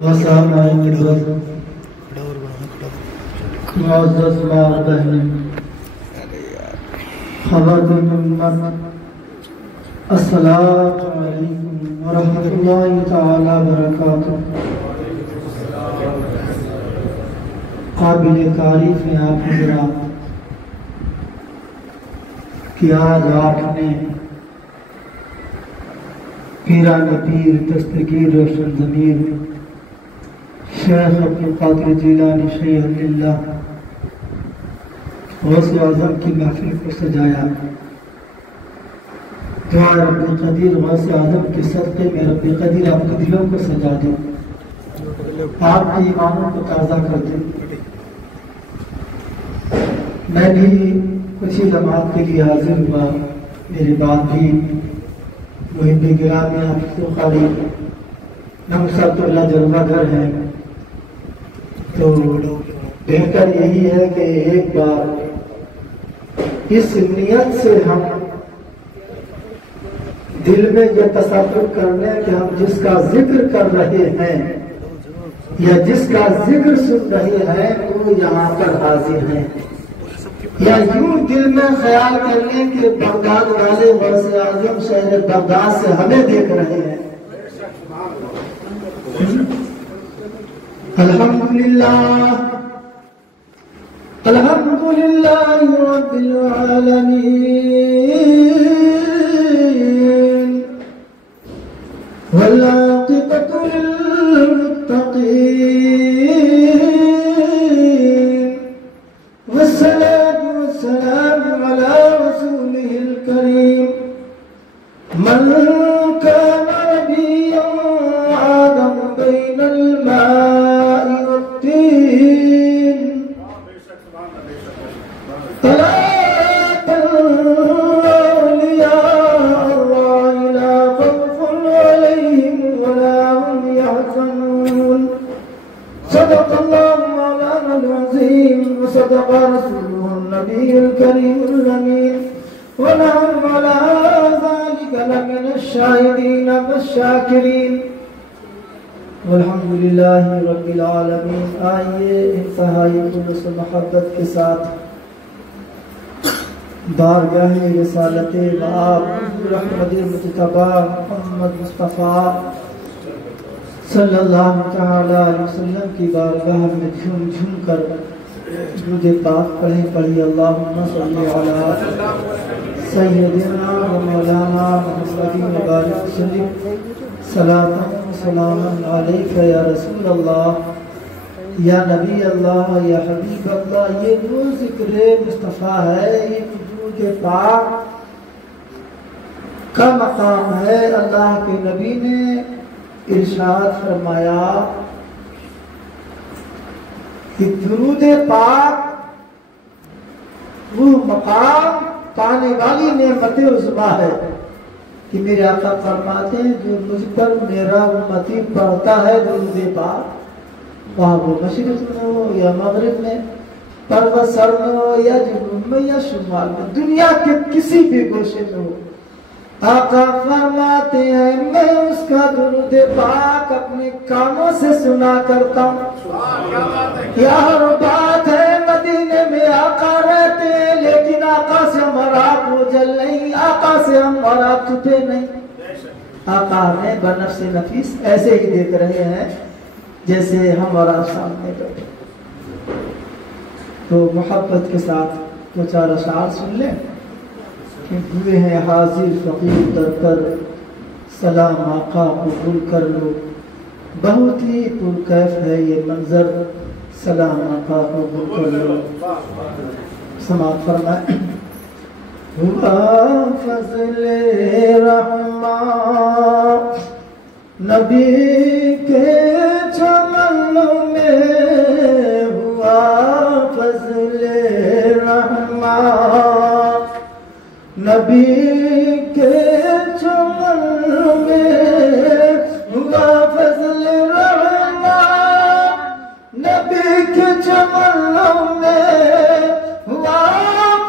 معزز ماں بہن خواتین امت، السلام علیکم ورحمۃ اللہ تعالی وبرکاتہ۔ قابل تعریف ہیں آپ حضرات کہ آج آپ نے پیران پیر دستگیر روشن ضمیر شیخ عبدالقادر جیلانی شیخ اللہ غوث اعظم کی محفل کو سجایا۔ دعا رب قدیر غوث اعظم کے صدقے میں رب قدیر آپ کے دلوں کو سجا دے، آپ کے ایمانوں کو تازہ کر دے۔ میں بھی کچھ ہی لمحات کے لیے حاضر ہوا، میرے بعد بھی محب گرامی حافظ قاری نمسط اللہ جلوہ گھر ہے، تو بہتر یہی ہے کہ ایک بار اس نیت سے ہم دل میں یہ تصور کر لیں کہ ہم جس کا ذکر کر رہے ہیں یا جس کا ذکر سن رہے ہیں وہ یہاں پر حاضر ہیں، یا یوں دل میں خیال کر لیں کہ بغداد والے غوث اعظم شہر بغداد سے ہمیں دیکھ رہے ہیں۔ الحمدللہ الحمدللہ رب العالمین والعاقبۃ للمتقین والصلاة والسلام على رسوله الكريم من كان نبيا آدم بين الماء والطين صلاة أولياء الله لا خوف عليهم ولا هم يحزنون صدق الله مولانا العظيم وصدق رسوله النبي الكريم الأمين ونحن على ذلك لمن الشاهدين والشاكرين والحمد للہ رب العالمین۔ آئیے انتہائی خلوص و محبت کے ساتھ بارگاہ رسالت باب احمد مجتبی محمد مصطفیٰ صلی اللہ تعالی علیہ وسلم کی بارگاہ میں جھوم جھوم کر درود پاک پڑھی اللہم صلی علی سیدنا و مولانا محمد مبارک وسلم صلاۃ سلام علیک یا رسول اللہ یا نبی اللہ یا حبیب اللہ۔ یہ وہ ذکر مصطفیٰ ہے، یہ درود پاک کا مقام ہے۔ اللہ کے نبی نے ارشاد فرمایا کہ درود پاک وہ مقام پانے والی نعمت عظمیٰ ہے کہ میرے آقا فرماتے ہیں جو مجھ پر میرا امتی پڑھتا ہے درود پاک، وہاں وہ مشرق میں ہو یا مغرب میں، پربت سر میں ہو یا جنوب میں یا شمال میں، دنیا کے کسی بھی گوشے میں ہو، آقا فرماتے ہیں میں اس کا درود پاک اپنے کانوں سے سنا کرتا ہوں۔ یار بات ہے مدینے میں آقا رہتے ہیں لیکن آقا سے ہمارا بوجھل نہیں، آقا سے ہمارا چھپے نہیں۔ آقا ہمیں بنفس نفیس ایسے ہی دیکھ رہے ہیں جیسے ہمارا سامنے بیٹھے۔ تو محبت کے ساتھ دو چار اشعار سن لیں کہ ہوئے ہیں حاضر فقیر در پر، سلام آقا قبول کر لو، بہت ہی پرکیف ہے یہ منظر، سلام آقا قبول کر لو۔ سماعت فرمائیں۔ ہوا فضل رحمان نبی کے چمن میں، ہوا فضل رحمان نبی کے چمن میں، ہوا فضل رحمان نبی کے چمن میں، ہوا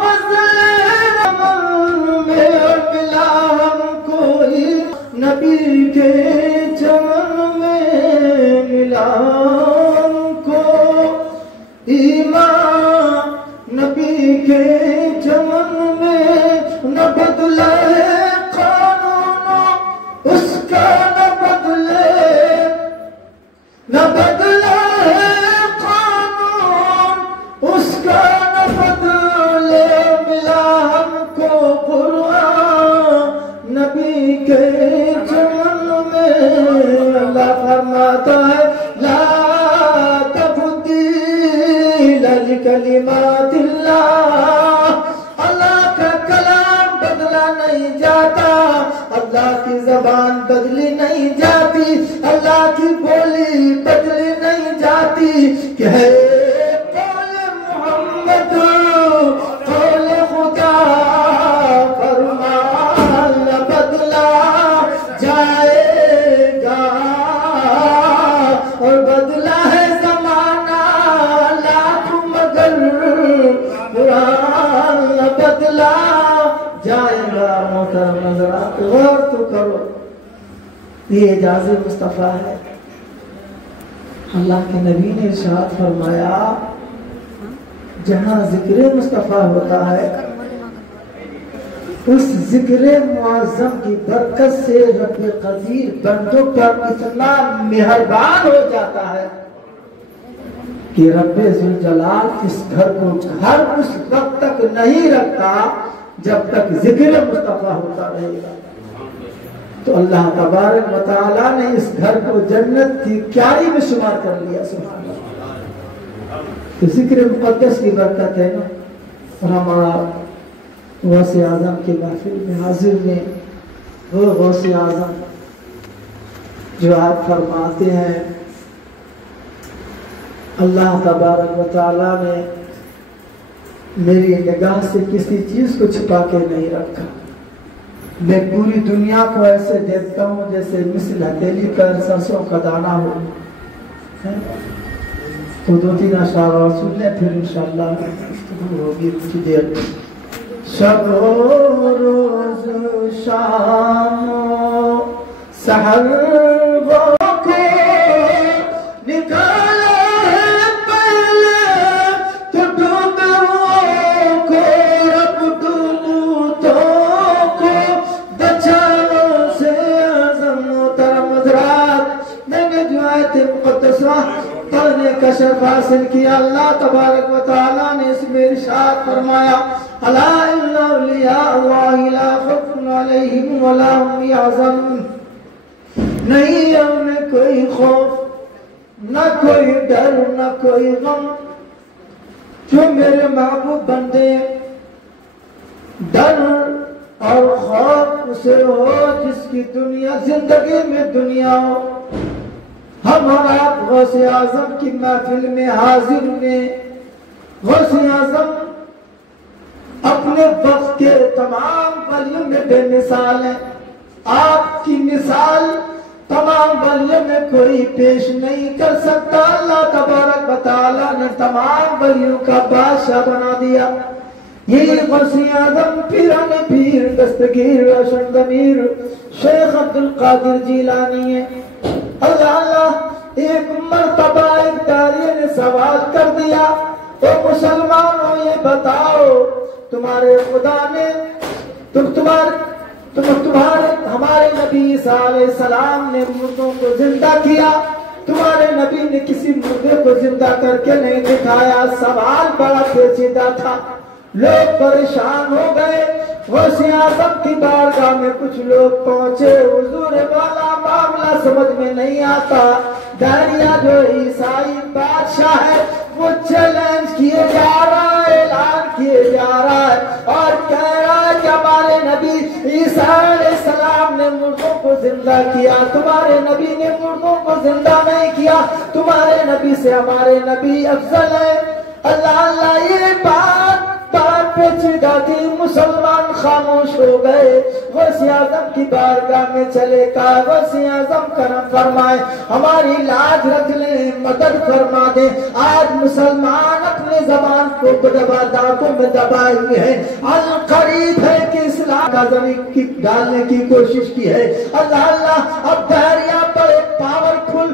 فضل رحمان میں، ملا ہم کوئی نبی کے چمن میں، ملا غلام کو ایمان نبی کے چمن میں نہ بدلے قانون اس کا نہ بدلے قانون اس کا نہ بدلے ملا ہم کو قرآن نبی کے چمن میں اللہ فرماتا ہے لا تبدیل لکلمات اللہ اللہ کا کلام بدلا نہیں جاتا اللہ کی زبان بدلی نہیں جاتی اللہ کی بولی بدلی نہیں جاتی کہ ہے قول محمد قول خدا فرمان نہ بدلا جائے گا اور بدلا ہے زمانہ لاکھ مگر قرآن نہ بدلا جائے گا محترم نظرات غور تو کرو یہ اعجاز مصطفیٰ ہے اللہ کے نبی نے ارشاد فرمایا جہاں ذکر مصطفیٰ ہوتا ہے اس ذکر معظم کی برکت سے رب قدیر بندوں پر اتنا مہربان ہو جاتا ہے کہ رب ذوالجلال اس گھر کو ہر اس وقت تک نہیں رکھتا جب تک ذکر مصطفیٰ ہوتا رہے گا تو اللہ تبارک و تعالیٰ نے اس گھر کو جنت کی کیاری میں شمار کر لیا سبحان اللہ تو ذکر مقدس کی برکت ہے نا اور ہمارا غوث اعظم کے محفل میں حاضر میں وہ غوث اعظم جو آپ فرماتے ہیں اللہ تبارک و تعالیٰ نے میری نگاہ سے کسی چیز کو چھپا کے نہیں رکھا میں پوری دنیا کو ایسے دیکھتا ہوں جیسے مثل ہتھیلی پر سرسوں کا دانہ ہو تو 2-3 اشعار اور سن لیں پھر انشاءاللہ ہوگی کچھ دیر شب و روز شام و سحر وہ کو نکالے پہلے تو ڈوبے کو رب ڈوبتوں کو بچاؤ سے اعظم محترم حضرات میں نے جو آیت مقدسہ پڑھنے کا شرف حاصل کیا اللہ تبارک و تعالیٰ نے اس میں ارشاد فرمایا الا ان اولیاء اللہ لا خوف علیہم ولا هم یحزنون نہیں ہم میں کوئی خوف نہ کوئی ڈر نہ کوئی غم جو میرے محبوب بندے ڈر اور خوف اسے ہو جس کی دنیا زندگی میں دنیا ہو ہم اور آپ غوث اعظم کی محفل میں حاضر میں غوث اعظم اپنے وقت کے تمام ولیوں میں بے مثال ہیں آپ کی مثال تمام ولیوں میں کوئی پیش نہیں کر سکتا اللہ تبارک و تعالیٰ نے تمام ولیوں کا بادشاہ بنا دیا یہی غوث اعظم پیران پیر دستگیر روشن ضمیر شیخ عبدالقادر جیلانی ہے اللہ ایک مرتبہ ایک داریہ نے سوال کر دیا تو مسلمانوں یہ بتاؤ تمہارے خدا نے ہمارے نبی عیسیٰ علیہ السلام نے مردوں کو زندہ کیا تمہارے نبی نے کسی مردے کو زندہ کر کے نہیں دکھایا سوال بڑا پیچیدہ تھا لوگ پریشان ہو گئے غوث اعظم کی بارگاہ میں کچھ لوگ پہنچے حضور والا معاملہ سمجھ میں نہیں آتا داریہ جو عیسائی بادشاہ ہے وہ چیلنج کیے جا رہا ہے اعلان کیے جا رہا ہے اور کہہ رہا ہے کہ ہمارے نبی عیسیٰ علیہ السلام نے مردوں کو زندہ کیا تمہارے نبی نے مردوں کو زندہ نہیں کیا تمہارے نبی سے ہمارے نبی افضل ہے اللہ یہ بات پیچیدہ تھی مسلمان خاموش ہو گئے غوث اعظم کی بارگاہ میں چلے کہا غوث اعظم کرم فرمائے ہماری لاج رکھ لیں مدد فرما دیں آج مسلمان اپنے زبان کو دانتوں میں دبائے ہوئے ہیں القریب ہے کہ اسلام کا زمین ڈالنے کی کوشش کی ہے اللہ اب داریہ پر ایک پاورفل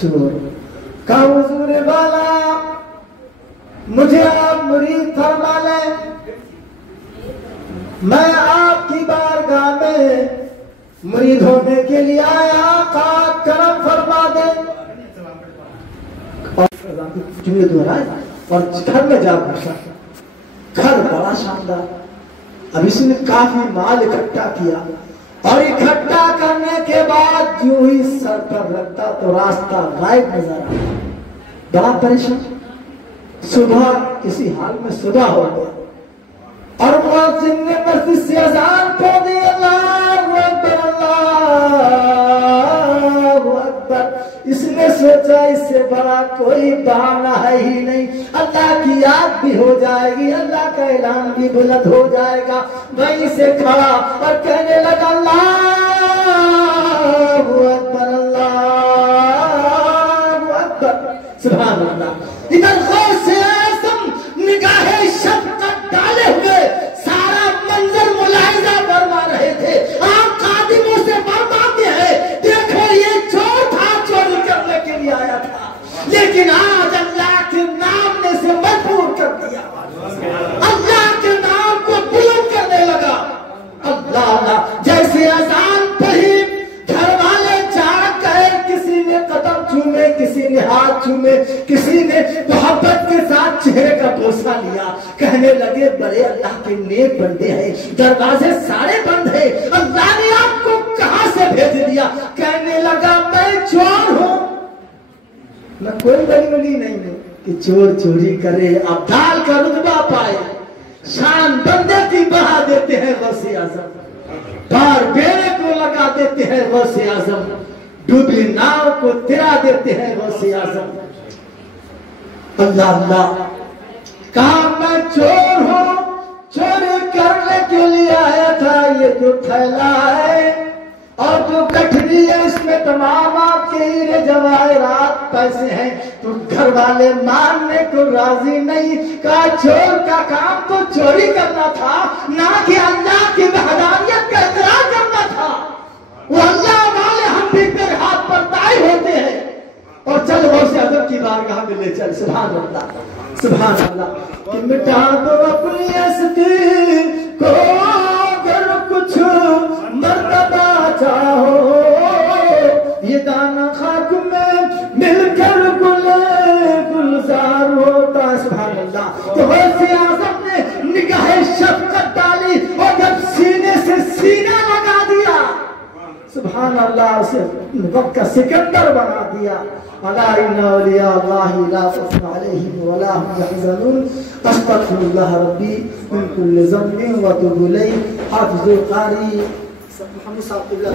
چور کہا حضور والا مجھے آپ مرید فرما لیں، میں آپ کی بارگاہ میں مرید ہونے کے لیے آیا، آقا کرم فرما دیں۔ اور جملے دوہرائے اور گھر میں جا پہنچا، گھر بڑا شاندار، اب اس نے کافی مال اکٹھا کیا، اور اکٹھا کرنے کے بعد جو ہی سر پر رکھتا تو راستہ غائب نظر آیا، بڑا پریشان۔ صبح کسی حال میں صبح ہو گیا اور مؤذن نے مسجد سے اذان پڑھ دی، اللہ اکبر اللہ اکبر۔ اس نے سوچا اس سے بڑا کوئی بہانہ ہے ہی نہیں، اللہ کی یاد بھی ہو جائے گی، اللہ کا اعلان بھی بلند ہو جائے گا۔ وہیں سے کھڑا اور کہنے لگا اللہ اکبر اللہ اکبر، سبحان اللہ۔ ادھر غوث اعظم نگاہ شفقت ڈالے ہوئے سارا منظر ملاحظہ فرما رہے تھے۔ آپ خادموں سے فرماتے ہیں دیکھو یہ چور تھا، چوری کرنے کے لیے آیا تھا، لیکن آج اللہ کے نام نے اسے مجبور کر دیا، اللہ کے نام کو بلند کرنے لگا۔ اللہ اللہ، جیسے اذان پڑھی گھر والے جاگ گئے، کسی نے قدم چومے، کسی نے ہاتھ چومے، کسی نے محبت کے ساتھ چہرے کا بوسہ لیا، کہنے لگے بڑے اللہ کے نیک بندے ہیں، دروازے سارے بند ہیں، اللہ نے آپ کو کہاں سے بھیج دیا؟ کہنے لگا میں چور ہوں، میں کوئی بڑی ولی نہیں ہوں کہ چور چوری کرے، ابدال کا رتبہ پائے، شان بندے کی بڑھا دیتے ہیں غوث اعظم، بار بیڑے کو لگا دیتے ہیں غوث اعظم، ڈوبی ناؤ کو ترا دیتے ہیں غوث اعظم۔ اللہ اللہ، کہا میں چور ہوں، چوری کرنے کے لیے آیا تھا، یہ جو تھیلا ہے اور جو کٹھری ہے اس میں تمام آپ کے ہیرے جواہرات پیسے ہیں، تو گھر والے ماننے کو راضی نہیں، کہا چور کا کام تو چوری کرنا تھا، نہ کہ اللہ کی وحدانیت کا اقرار کرنا تھا، وہ اللہ والے ہم بھی میرے ہاتھ پر تائب ہوتے ہیں، اور چل غوث اعظم کی بارگاہ میں لے چل۔ سبحان اللہ سبحان اللہ، کہ مٹا دو اپنی ہستی کو اگر کچھ مرتبہ چاہو، یہ دانہ خاک میں مل کر گلزار ہوتا۔ سبحان اللہ، تو غوث اعظم نے نگاہ شفقت ڈالی اور جب سینے سے سینہ لگا دیا، سبحان اللہ، اسے وقت کا سکندر بنا دیا۔ الا ان اولیاء اللہ لا خوف علیہم ولا هم يحزنون، استغفر اللہ ربی من كل ذنب واتوب الیہ۔ حافظ القاری محمد صاحب اللہ